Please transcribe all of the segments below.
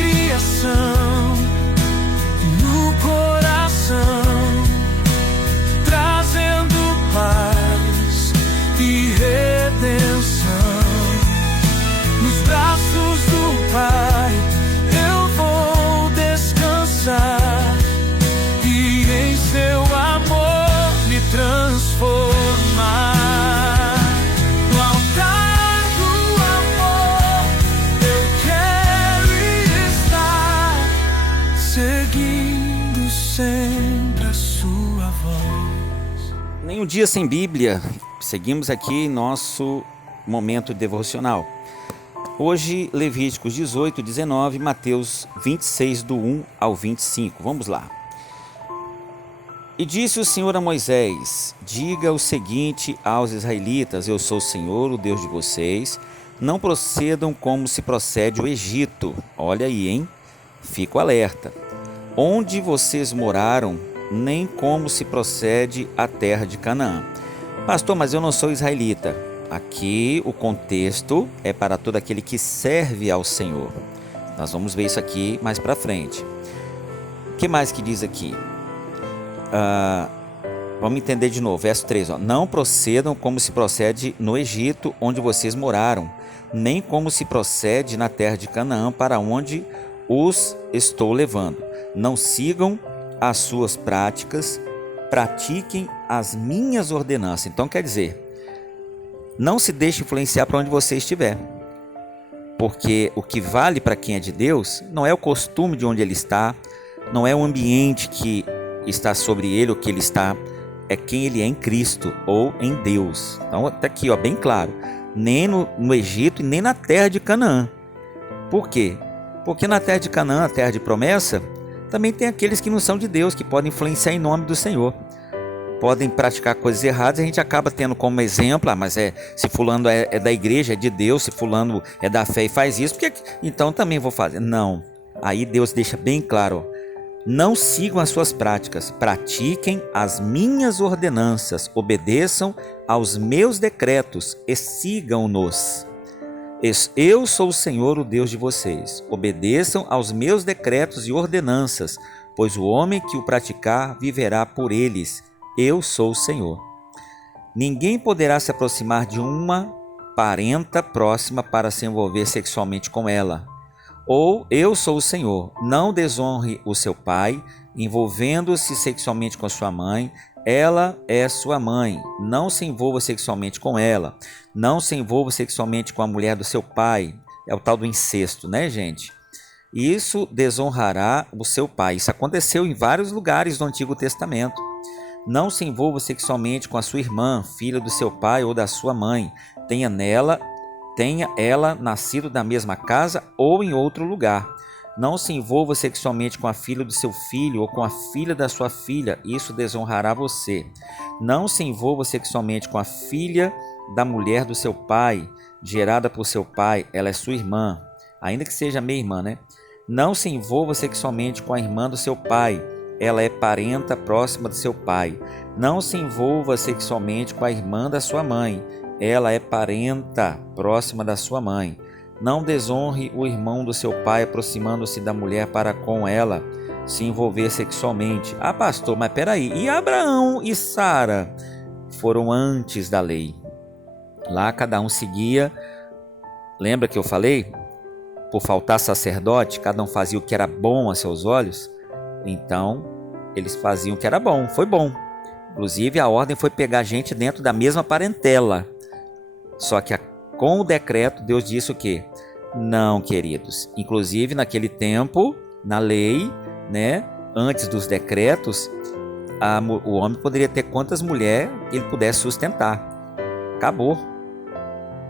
criação no coração, trazendo paz e redenção. Nos braços do Pai eu vou descansar e em seu amor me transformar. No altar do amor eu quero estar, seguindo sempre a sua voz. Nem um dia sem Bíblia. Seguimos aqui nosso momento devocional. Hoje, Levíticos 18, 19, Mateus 26, do 1 ao 25. Vamos lá. E disse o Senhor a Moisés: diga o seguinte aos israelitas: eu sou o Senhor, o Deus de vocês. Não procedam como se procede o Egito. Olha aí, hein? Fico alerta. Onde vocês moraram, nem como se procede a terra de Canaã. Pastor, mas eu não sou israelita. Aqui o contexto é para todo aquele que serve ao Senhor. Nós vamos ver isso aqui mais para frente. O que mais que diz aqui? Vamos entender de novo, verso 3. Não procedam como se procede no Egito, onde vocês moraram, nem como se procede na terra de Canaã, para onde os estou levando. Não sigam as suas práticas, pratiquem as minhas ordenanças. Então quer dizer, não se deixe influenciar para onde você estiver, porque o que vale para quem é de Deus não é o costume de onde ele está, não é o ambiente que está sobre ele, o que ele está, é quem ele é em Cristo ou em Deus. Então está aqui, bem claro, nem no Egito e nem na terra de Canaã. Por quê? Porque na terra de Canaã, a terra de promessa, também tem aqueles que não são de Deus, que podem influenciar em nome do Senhor. Podem praticar coisas erradas e a gente acaba tendo como exemplo, mas se fulano é da igreja, é de Deus, se fulano é da fé e faz isso, então também vou fazer. Não, aí Deus deixa bem claro, não sigam as suas práticas, pratiquem as minhas ordenanças, obedeçam aos meus decretos e sigam-nos. Eu sou o Senhor, o Deus de vocês, obedeçam aos meus decretos e ordenanças, pois o homem que o praticar viverá por eles. Eu sou o Senhor. Ninguém poderá se aproximar de uma parenta próxima para se envolver sexualmente com ela. Ou eu sou o Senhor. Não desonre o seu pai, envolvendo-se sexualmente com a sua mãe. Ela é sua mãe. Não se envolva sexualmente com ela. Não se envolva sexualmente com a mulher do seu pai. É o tal do incesto, né, gente? Isso desonrará o seu pai. Isso aconteceu em vários lugares do Antigo Testamento. Não se envolva sexualmente com a sua irmã, filha do seu pai ou da sua mãe. Tenha ela nascido da mesma casa ou em outro lugar. Não se envolva sexualmente com a filha do seu filho ou com a filha da sua filha. Isso desonrará você. Não se envolva sexualmente com a filha da mulher do seu pai, gerada por seu pai. Ela é sua irmã, ainda que seja meia irmã, né? Não se envolva sexualmente com a irmã do seu pai. Ela é parenta próxima do seu pai. Não se envolva sexualmente com a irmã da sua mãe. Ela é parenta próxima da sua mãe. Não desonre o irmão do seu pai aproximando-se da mulher para com ela se envolver sexualmente. Ah, pastor, mas peraí, e Abraão e Sara foram antes da lei. Lá cada um seguia, lembra que eu falei? Por faltar sacerdote, cada um fazia o que era bom a seus olhos. Então, eles faziam o que era bom, foi bom. Inclusive, a ordem foi pegar gente dentro da mesma parentela. Só que com o decreto, Deus disse o quê? Não, queridos. Inclusive, naquele tempo, na lei, né, antes dos decretos, o homem poderia ter quantas mulheres ele pudesse sustentar. Acabou.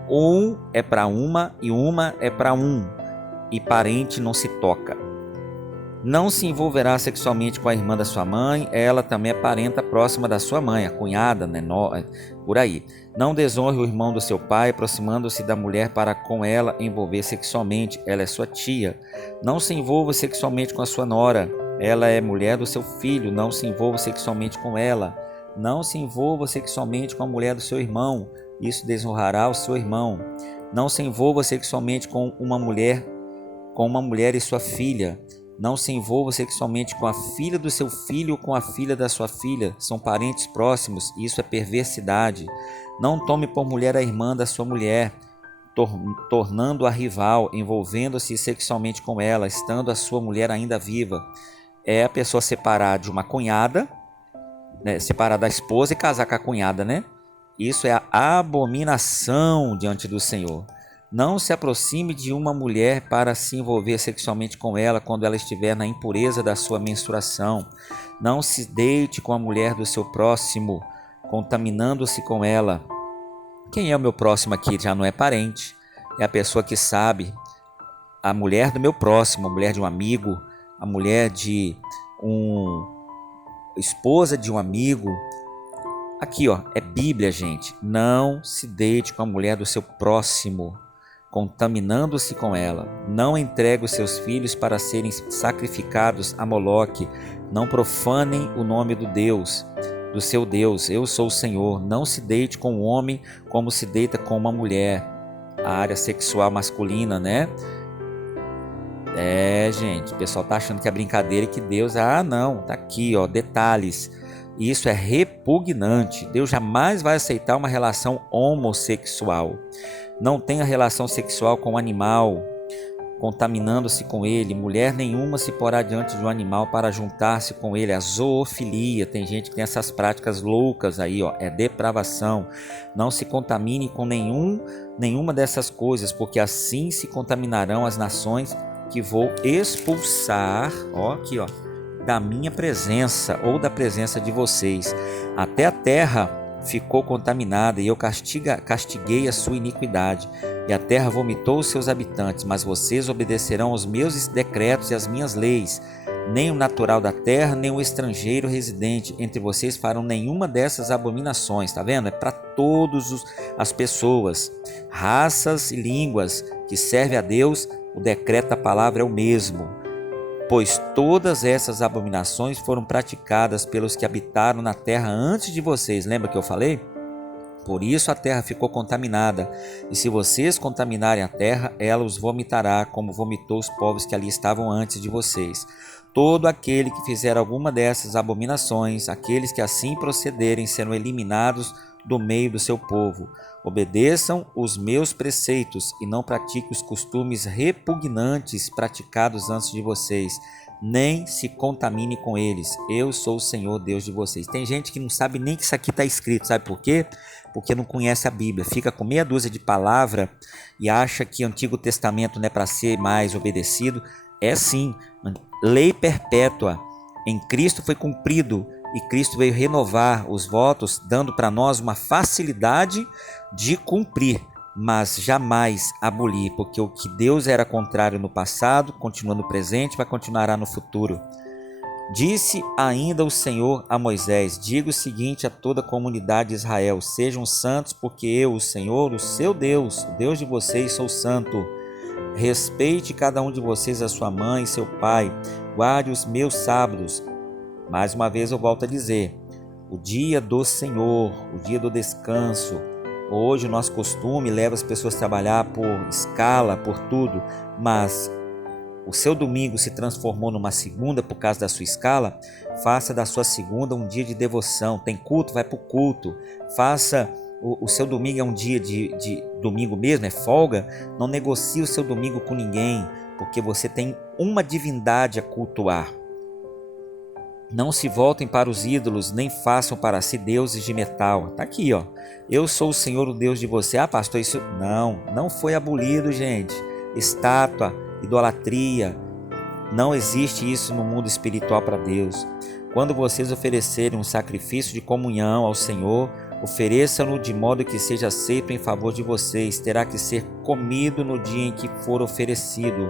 Um é para uma e uma é para um. E parente não se toca. Não se envolverá sexualmente com a irmã da sua mãe, ela também é parenta próxima da sua mãe, a cunhada, né, por aí. Não desonre o irmão do seu pai, aproximando-se da mulher para com ela envolver sexualmente, ela é sua tia. Não se envolva sexualmente com a sua nora, ela é mulher do seu filho, não se envolva sexualmente com ela. Não se envolva sexualmente com a mulher do seu irmão, isso desonrará o seu irmão. Não se envolva sexualmente com uma mulher com uma mulher e sua filha. Não se envolva sexualmente com a filha do seu filho ou com a filha da sua filha. São parentes próximos, isso é perversidade. Não tome por mulher a irmã da sua mulher, tornando-a rival, envolvendo-se sexualmente com ela, estando a sua mulher ainda viva. É a pessoa separar de uma cunhada, né, separar da esposa e casar com a cunhada, né? Isso é a abominação diante do Senhor. Não se aproxime de uma mulher para se envolver sexualmente com ela quando ela estiver na impureza da sua menstruação. Não se deite com a mulher do seu próximo, contaminando-se com ela. Quem é o meu próximo aqui? Já não é parente. É a pessoa que sabe. A mulher do meu próximo, a mulher de um amigo, a mulher de esposa de um amigo. Aqui, ó, é Bíblia, gente. Não se deite com a mulher do seu próximo, contaminando-se com ela. Não entregue os seus filhos para serem sacrificados a Moloque. Não profanem o nome do seu Deus. Eu sou o Senhor. Não se deite com um homem como se deita com uma mulher. A área sexual masculina, né? Gente, o pessoal tá achando que é brincadeira e que Deus... não, tá aqui, ó, detalhes. Isso é repugnante. Deus jamais vai aceitar uma relação homossexual. Não tenha relação sexual com o animal, contaminando-se com ele. Mulher nenhuma se porá diante de um animal para juntar-se com ele. A zoofilia. Tem gente que tem essas práticas loucas aí, ó. É depravação. Não se contamine com nenhuma dessas coisas, porque assim se contaminarão as nações que vou expulsar, ó, aqui, ó, da minha presença ou da presença de vocês. Até a terra ficou contaminada e eu castiguei a sua iniquidade, e a terra vomitou os seus habitantes, mas vocês obedecerão aos meus decretos e às minhas leis. Nem o natural da terra, nem o estrangeiro residente entre vocês farão nenhuma dessas abominações. Tá vendo? É para todas as pessoas, raças e línguas que servem a Deus. O decreto da palavra é o mesmo, pois todas essas abominações foram praticadas pelos que habitaram na terra antes de vocês. Lembra que eu falei? Por isso a terra ficou contaminada, e se vocês contaminarem a terra, ela os vomitará, como vomitou os povos que ali estavam antes de vocês. Todo aquele que fizer alguma dessas abominações, aqueles que assim procederem, serão eliminados do meio do seu povo. Obedeçam os meus preceitos e não pratiquem os costumes repugnantes praticados antes de vocês, nem se contamine com eles. Eu sou o Senhor Deus de vocês. Tem gente que não sabe nem que isso aqui está escrito, sabe por quê? Porque não conhece a Bíblia, fica com meia dúzia de palavra e acha que o Antigo Testamento não é para ser mais obedecido. É sim, lei perpétua em Cristo foi cumprido, e Cristo veio renovar os votos, dando para nós uma facilidade de cumprir, mas jamais abolir, porque o que Deus era contrário no passado, continua no presente, vai continuar no futuro. Disse ainda o Senhor a Moisés: diga o seguinte a toda a comunidade de Israel: sejam santos, porque eu, o Senhor, o seu Deus, o Deus de vocês, sou santo. Respeite cada um de vocês a sua mãe e seu pai, guarde os meus sábados. Mais uma vez eu volto a dizer, o dia do Senhor, o dia do descanso. Hoje o nosso costume leva as pessoas a trabalhar por escala, por tudo, mas o seu domingo se transformou numa segunda por causa da sua escala. Faça da sua segunda um dia de devoção. Tem culto, vai para o culto. Faça o seu domingo é um dia de domingo mesmo, é folga. Não negocie o seu domingo com ninguém, porque você tem uma divindade a cultuar. Não se voltem para os ídolos, nem façam para si deuses de metal. Está aqui, ó. Eu sou o Senhor, o Deus de você. Ah, pastor, isso não foi abolido, gente. Estátua, idolatria, não existe isso no mundo espiritual para Deus. Quando vocês oferecerem um sacrifício de comunhão ao Senhor, ofereçam-no de modo que seja aceito em favor de vocês. Terá que ser comido no dia em que for oferecido,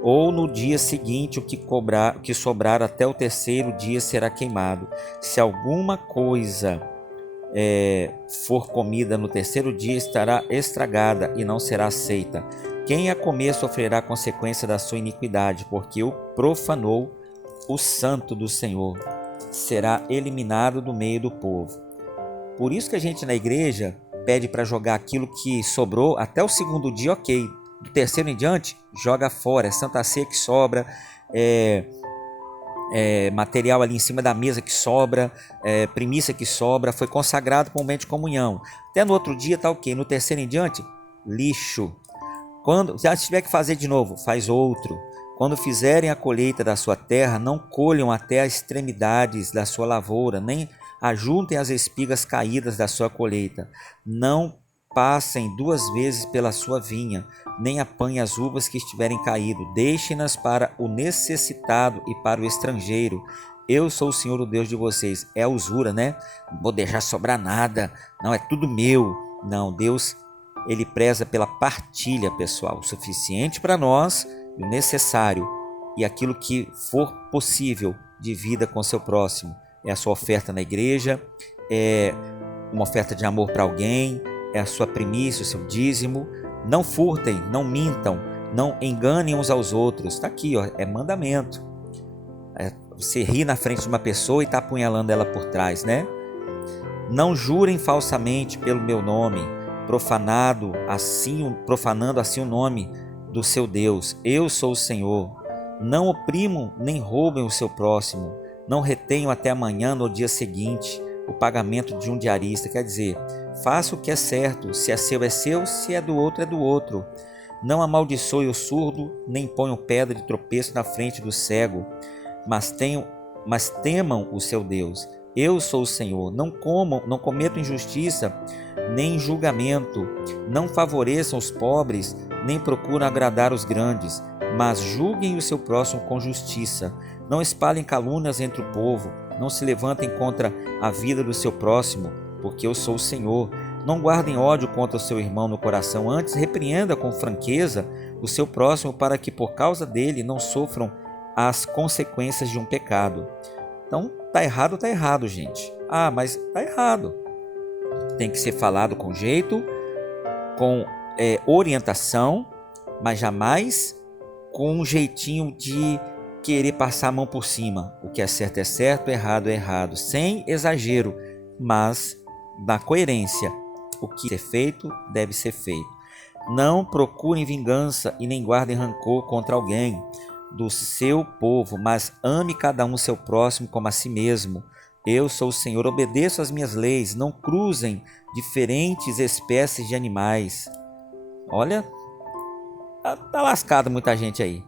ou no dia seguinte. O que sobrar até o terceiro dia será queimado. Se alguma coisa for comida no terceiro dia, estará estragada e não será aceita. Quem a comer sofrerá a consequência da sua iniquidade, porque o profanou o santo do Senhor. Será eliminado do meio do povo. Por isso que a gente na igreja pede para jogar aquilo que sobrou até o segundo dia, ok. do terceiro em diante, joga fora. É Santa Ceia que sobra, material ali em cima da mesa que sobra, primícia que sobra, foi consagrado para o momento de comunhão. Até no outro dia tá ok. No terceiro em diante, lixo. Quando já tiver que fazer de novo, faz outro. Quando fizerem a colheita da sua terra, não colham até as extremidades da sua lavoura, nem ajuntem as espigas caídas da sua colheita. Não passem 2 vezes pela sua vinha, nem apanhem as uvas que estiverem caídas. Deixem-nas para o necessitado e para o estrangeiro. Eu sou o Senhor, o Deus de vocês. É a usura, né? Não vou deixar sobrar nada. Não, é tudo meu. Não, Deus, Ele preza pela partilha, pessoal. O suficiente para nós, o necessário e aquilo que for possível de vida com seu próximo. É a sua oferta na igreja, é uma oferta de amor para alguém, é a sua primícia, o seu dízimo. Não furtem, não mintam, não enganem uns aos outros. Está aqui, ó, é mandamento. Você ri na frente de uma pessoa e está apunhalando ela por trás, né? Não jurem falsamente pelo meu nome, profanando assim o nome do seu Deus. Eu sou o Senhor. Não oprimam nem roubem o seu próximo. Não retenham até amanhã, no dia seguinte, o pagamento de um diarista. Quer dizer, faça o que é certo. Se é seu, se é do outro, é do outro. Não amaldiçoe o surdo, nem ponham pedra de tropeço na frente do cego, mas temam o seu Deus. Eu sou o Senhor. Não cometam injustiça, nem julgamento. Não favoreçam os pobres, nem procuram agradar os grandes, mas julguem o seu próximo com justiça. Não espalhem calúnias entre o povo. Não se levantem contra a vida do seu próximo, porque eu sou o Senhor. Não guardem ódio contra o seu irmão no coração. Antes, repreenda com franqueza o seu próximo, para que por causa dele não sofram as consequências de um pecado. Então, tá errado, gente. Ah, mas tá errado. Tem que ser falado com jeito, com orientação, mas jamais com um jeitinho de querer passar a mão por cima. O que é certo, errado é errado, sem exagero, mas na coerência. O que é feito deve ser feito. Não procurem vingança e nem guardem rancor contra alguém do seu povo, mas ame cada um seu próximo como a si mesmo. Eu sou o Senhor, obedeço às minhas leis. Não cruzem diferentes espécies de animais. Olha, tá lascado muita gente aí.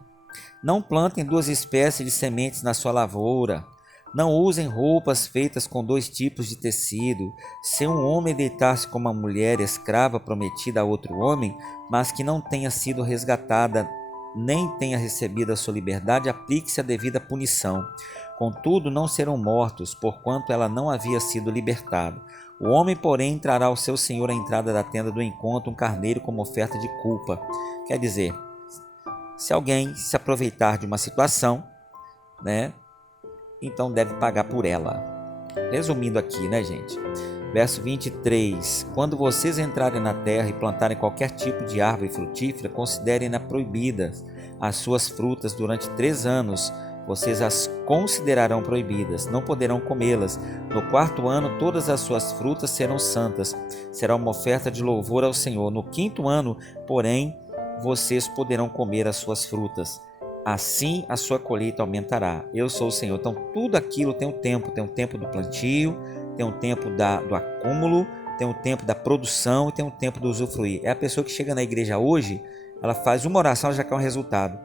Não plantem 2 espécies de sementes na sua lavoura. Não usem roupas feitas com 2 tipos de tecido. Se um homem deitar-se com uma mulher escrava prometida a outro homem, mas que não tenha sido resgatada, nem tenha recebido a sua liberdade, aplique-se a devida punição. Contudo, não serão mortos, porquanto ela não havia sido libertada. O homem, porém, trará ao seu senhor à entrada da tenda do encontro um carneiro como oferta de culpa. Quer dizer, se alguém se aproveitar de uma situação, né, então deve pagar por ela. Resumindo aqui, né, gente? Verso 23. Quando vocês entrarem na terra e plantarem qualquer tipo de árvore frutífera, considerem-na proibidas. As suas frutas durante 3 anos, vocês as considerarão proibidas. Não poderão comê-las. No 4º ano, todas as suas frutas serão santas. Será uma oferta de louvor ao Senhor. No 5º ano, porém, vocês poderão comer as suas frutas. Assim a sua colheita aumentará. Eu sou o Senhor. Então tudo aquilo tem um tempo. Tem um tempo do plantio, tem um tempo do acúmulo, tem um tempo da produção e tem um tempo do usufruir. É a pessoa que chega na igreja hoje, ela faz uma oração e já quer um resultado.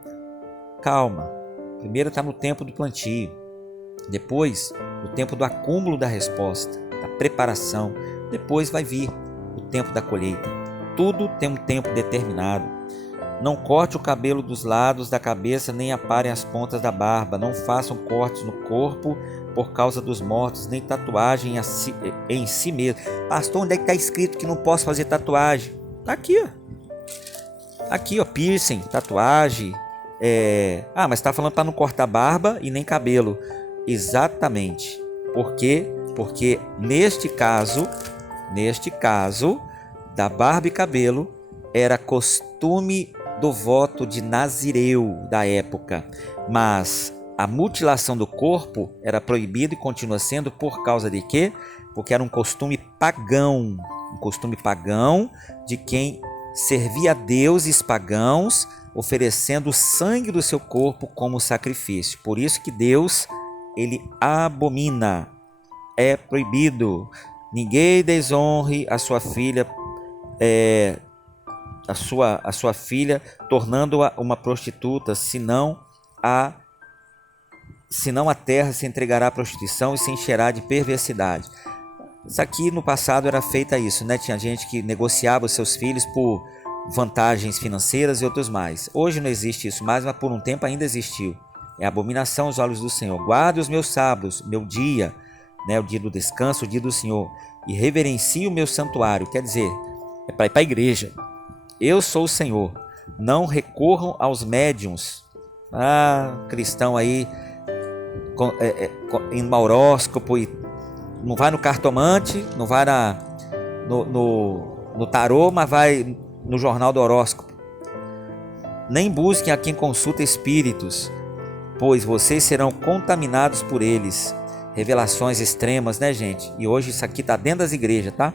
Calma. Primeiro está no tempo do plantio. Depois, no tempo do acúmulo da resposta, da preparação. Depois vai vir o tempo da colheita. Tudo tem um tempo determinado. Não corte o cabelo dos lados da cabeça, nem aparem as pontas da barba. Não façam cortes no corpo por causa dos mortos, nem tatuagem em si mesmo. Pastor, onde é que está escrito que não posso fazer tatuagem? Está aqui, ó. Aqui, ó, piercing, tatuagem. Mas está falando para não cortar barba e nem cabelo. Exatamente. Por quê? Porque neste caso, da barba e cabelo, era costume do voto de Nazireu da época, mas a mutilação do corpo era proibida e continua sendo por causa de quê? Porque era um costume pagão de quem servia a deuses pagãos, oferecendo o sangue do seu corpo como sacrifício. Por isso que Deus, ele abomina, é proibido. Ninguém desonre a sua filha, a sua filha, tornando-a uma prostituta, senão a terra se entregará à prostituição e se encherá de perversidade. Isso aqui no passado era feita isso, né? Tinha gente que negociava os seus filhos por vantagens financeiras e outros mais. Hoje não existe isso mais, mas por um tempo ainda existiu. É abominação aos olhos do Senhor. Guarde os meus sábados, meu dia, né? O dia do descanso, o dia do Senhor, e reverencie o meu santuário. Quer dizer, é para ir para a igreja. Eu sou o Senhor. Não recorram aos médiuns. Cristão aí em um horóscopo, e não vai no cartomante, não vai no tarô, mas vai no jornal do horóscopo. Nem busquem a quem consulta espíritos, pois vocês serão contaminados por eles. Revelações extremas, né, gente? E hoje isso aqui está dentro das igrejas, tá?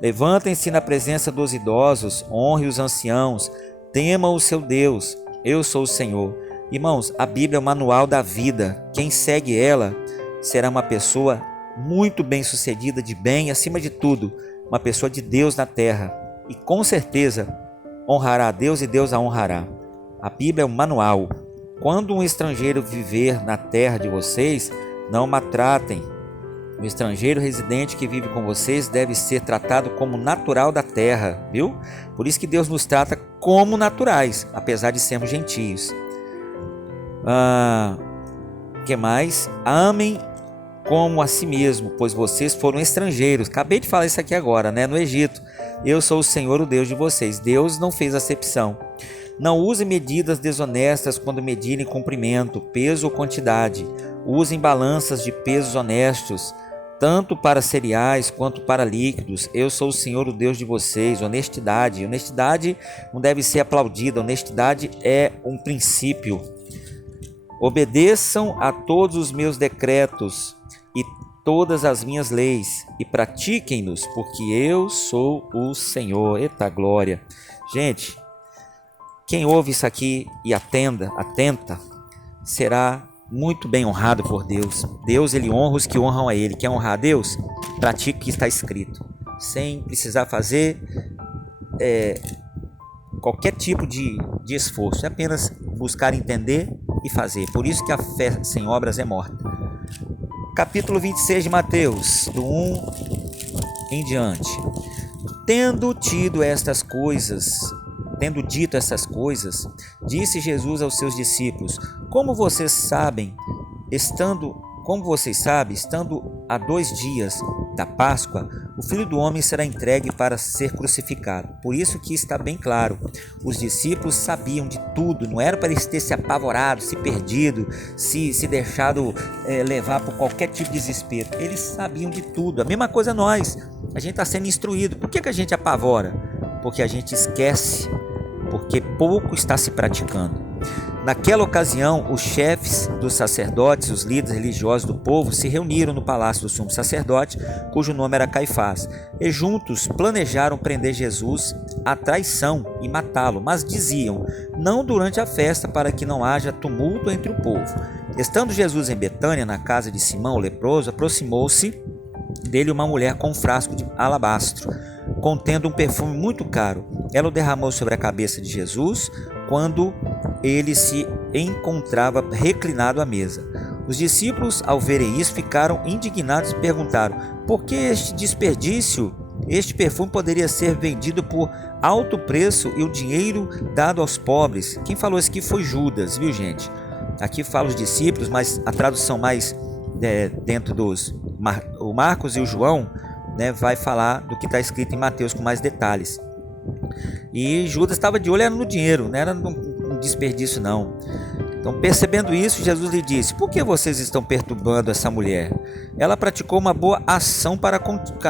Levantem-se na presença dos idosos, honre os anciãos, temam o seu Deus. Eu sou o Senhor. Irmãos, a Bíblia é o manual da vida. Quem segue ela será uma pessoa muito bem sucedida, de bem, acima de tudo, uma pessoa de Deus na terra. E com certeza honrará a Deus e Deus a honrará. A Bíblia é um manual. Quando um estrangeiro viver na terra de vocês, não maltratem. O estrangeiro residente que vive com vocês deve ser tratado como natural da terra, viu? Por isso que Deus nos trata como naturais, apesar de sermos gentios. Que mais? Amem como a si mesmo, pois vocês foram estrangeiros. Acabei de falar isso aqui agora, né? No Egito. Eu sou o Senhor, o Deus de vocês. Deus não fez acepção. Não use medidas desonestas quando medirem comprimento, peso ou quantidade. Usem balanças de pesos honestos, tanto para cereais quanto para líquidos. Eu sou o Senhor, o Deus de vocês. Honestidade. Honestidade não deve ser aplaudida. Honestidade é um princípio. Obedeçam a todos os meus decretos e todas as minhas leis e pratiquem-nos, porque eu sou o Senhor. Eita glória! Gente, quem ouve isso aqui e atenta, será muito bem honrado por Deus. Deus, ele honra os que honram a ele. Quer honrar a Deus? Pratique o que está escrito, sem precisar fazer qualquer tipo de esforço. É apenas buscar entender e fazer. Por isso que a fé sem obras é morta. Capítulo 26 de Mateus, do 1 em diante. Tendo dito estas coisas, disse Jesus aos seus discípulos: Como vocês sabem, estando a 2 dias da Páscoa, o Filho do Homem será entregue para ser crucificado. Por isso que está bem claro, os discípulos sabiam de tudo, não era para eles terem se apavorado, se perdido, se deixado levar por qualquer tipo de desespero. Eles sabiam de tudo. A mesma coisa nós, a gente está sendo instruído. Por que a gente apavora? Porque a gente esquece, porque pouco está se praticando. Naquela ocasião, os chefes dos sacerdotes, os líderes religiosos do povo, se reuniram no palácio do sumo sacerdote, cujo nome era Caifás, e juntos planejaram prender Jesus à traição e matá-lo, mas diziam: não durante a festa, para que não haja tumulto entre o povo. Estando Jesus em Betânia, na casa de Simão o leproso, aproximou-se dele uma mulher com um frasco de alabastro, contendo um perfume muito caro. Ela o derramou sobre a cabeça de Jesus quando ele se encontrava reclinado à mesa. Os discípulos, ao verem isso, ficaram indignados e perguntaram: por que este desperdício? Este perfume poderia ser vendido por alto preço e o dinheiro dado aos pobres. Quem falou isso aqui foi Judas, viu, gente? Aqui fala os discípulos, mas a tradução mais dentro dos o Marcos e o João, né, vai falar do que está escrito em Mateus com mais detalhes. E Judas estava de olho no dinheiro, não era um desperdício não. Então, percebendo isso, Jesus lhe disse: por que vocês estão perturbando essa mulher? Ela praticou uma boa ação para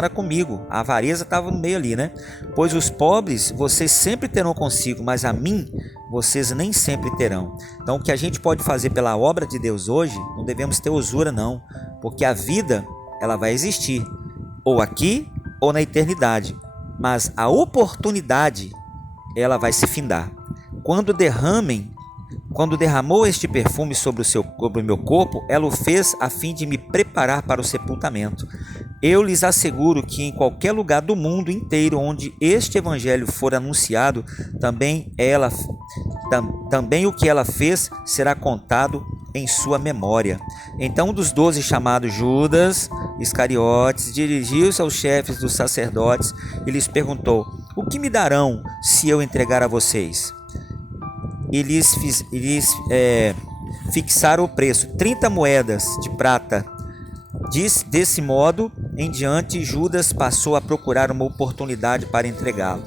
comigo. A avareza estava no meio ali, né? Pois os pobres vocês sempre terão consigo, mas a mim vocês nem sempre terão. Então, o que a gente pode fazer pela obra de Deus hoje, não devemos ter usura não, porque a vida, ela vai existir, ou aqui ou na eternidade. Mas a oportunidade ela vai se findar. Quando derramou este perfume sobre o meu corpo, ela o fez a fim de me preparar para o sepultamento. Eu lhes asseguro que em qualquer lugar do mundo inteiro onde este evangelho for anunciado, também o que ela fez será contado em sua memória. Então um dos 12, chamado Judas Iscariotes, dirigiu-se aos chefes dos sacerdotes e lhes perguntou: o que me darão se eu entregar a vocês? Eles fixaram o preço, 30 moedas de prata. Desse modo em diante, Judas passou a procurar uma oportunidade para entregá-lo.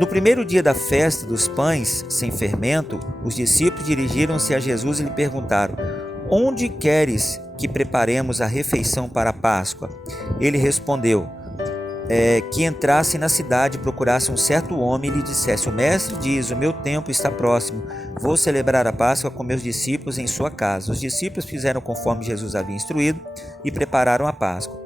No primeiro dia da festa dos pães sem fermento, os discípulos dirigiram-se a Jesus e lhe perguntaram: onde queres que preparemos a refeição para a Páscoa? Ele respondeu: que entrasse na cidade e procurasse um certo homem e lhe dissesse: o mestre diz, o meu tempo está próximo, vou celebrar a Páscoa com meus discípulos em sua casa. Os discípulos fizeram conforme Jesus havia instruído e prepararam a Páscoa.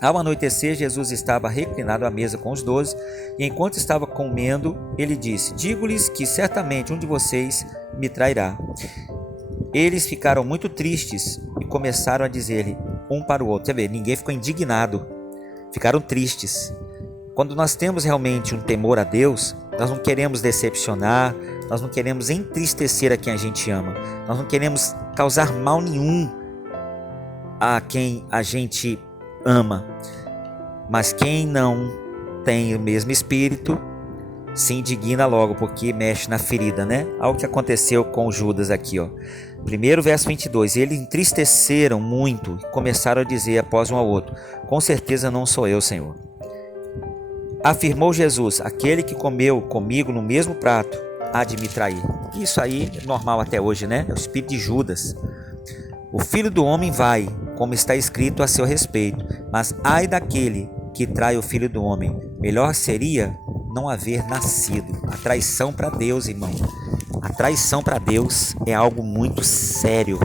Ao anoitecer, Jesus estava reclinado à mesa com os 12, e enquanto estava comendo, ele disse: digo-lhes que certamente um de vocês me trairá. Eles ficaram muito tristes e começaram a dizer-lhe um para o outro. Quer ver, ninguém ficou indignado. Ficaram tristes. Quando nós temos realmente um temor a Deus, nós não queremos decepcionar, nós não queremos entristecer a quem a gente ama, nós não queremos causar mal nenhum a quem a gente ama. Mas quem não tem o mesmo espírito se indigna logo, porque mexe na ferida, né? Algo que aconteceu com Judas aqui, ó. Primeiro verso 22, eles entristeceram muito e começaram a dizer após um ao outro: com certeza não sou eu, Senhor. Afirmou Jesus: aquele que comeu comigo no mesmo prato há de me trair. Isso aí é normal até hoje, né? É o espírito de Judas. O Filho do Homem vai, como está escrito a seu respeito, mas ai daquele que trai o Filho do Homem. Melhor seria não haver nascido. A traição para Deus, irmão. A traição para Deus é algo muito sério,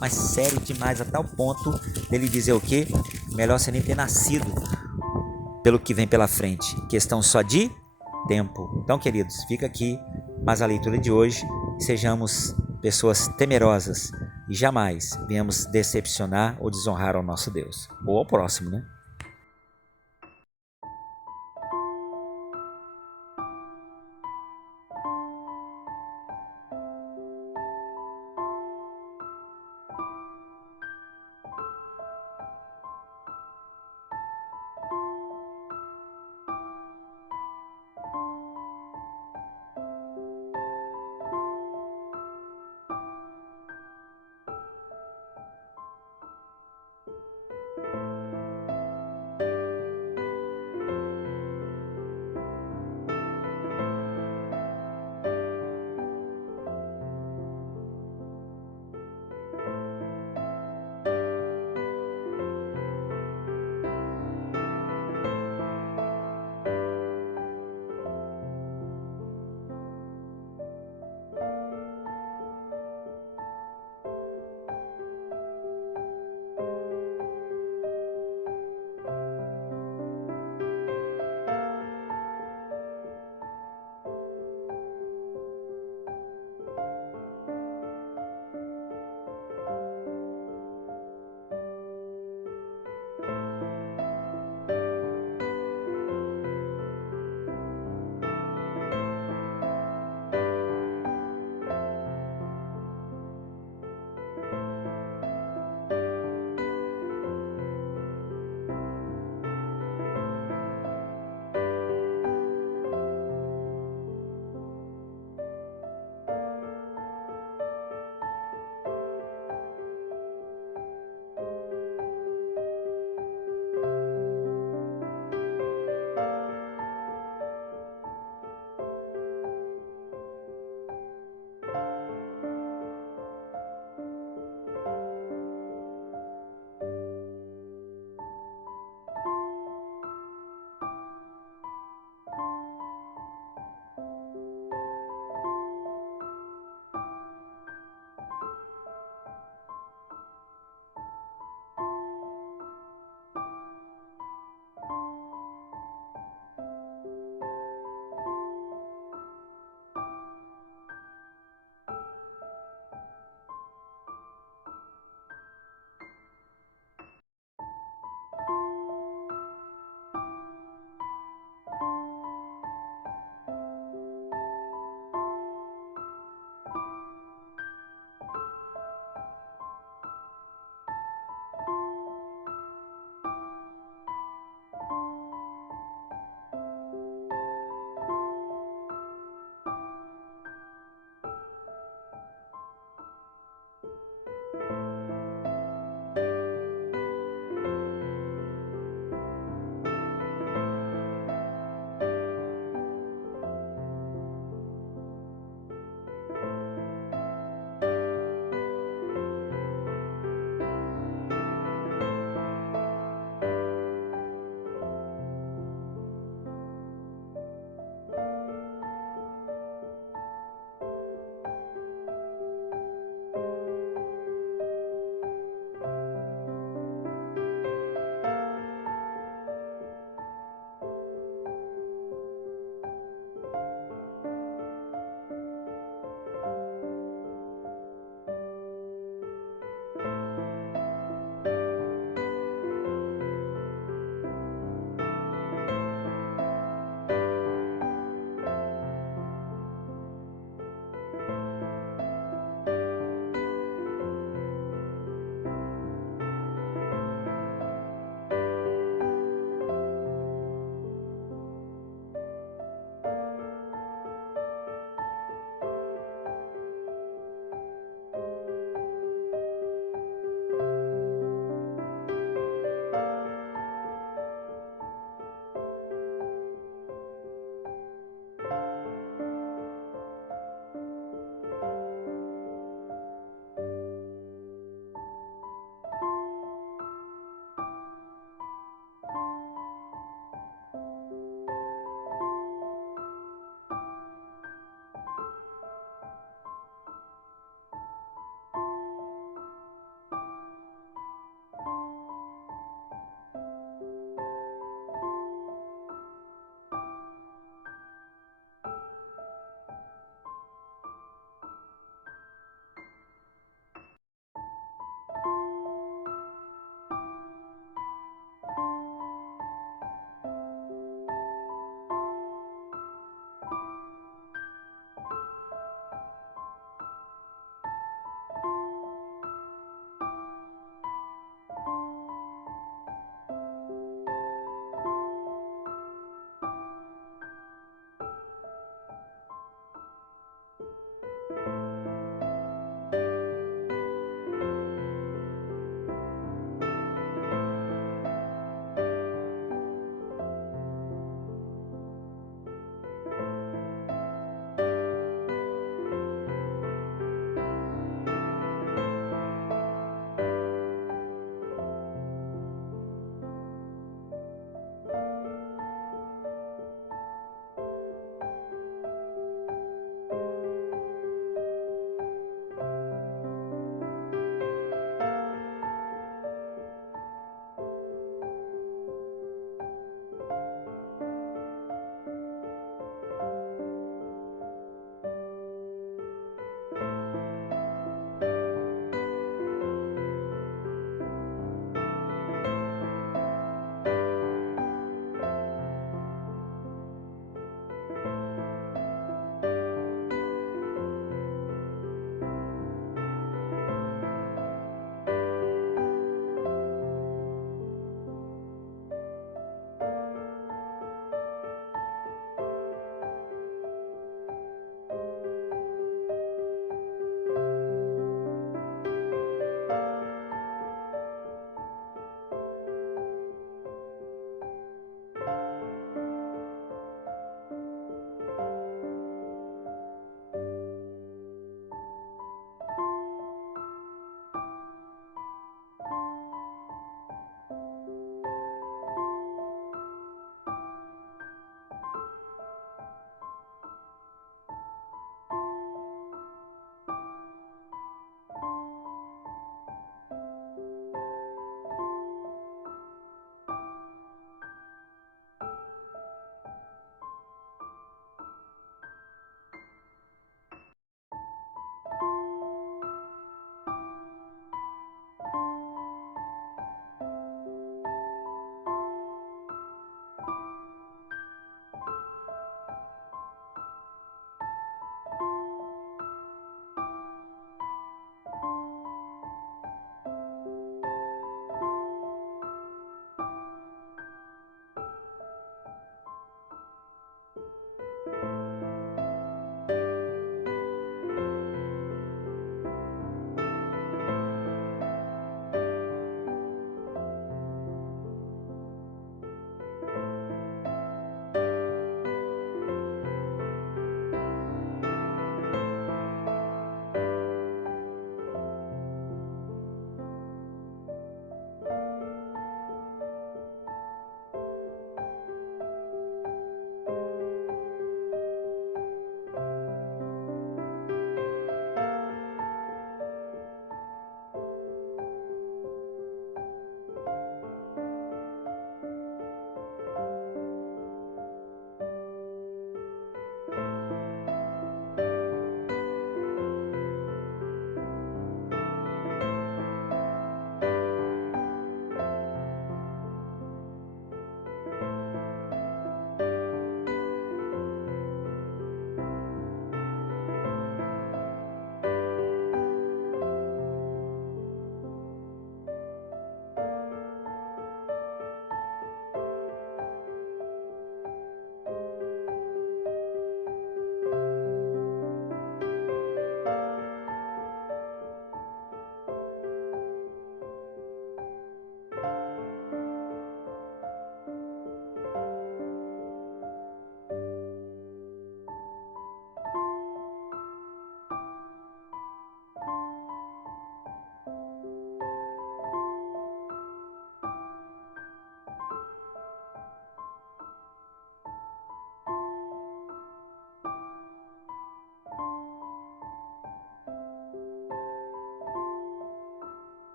mas sério demais, a tal ponto dele dizer o quê? Melhor você nem ter nascido pelo que vem pela frente. Questão só de tempo. Então, queridos, fica aqui mais a leitura de hoje. Sejamos pessoas temerosas e jamais venhamos decepcionar ou desonrar ao nosso Deus. Ou ao próximo, né?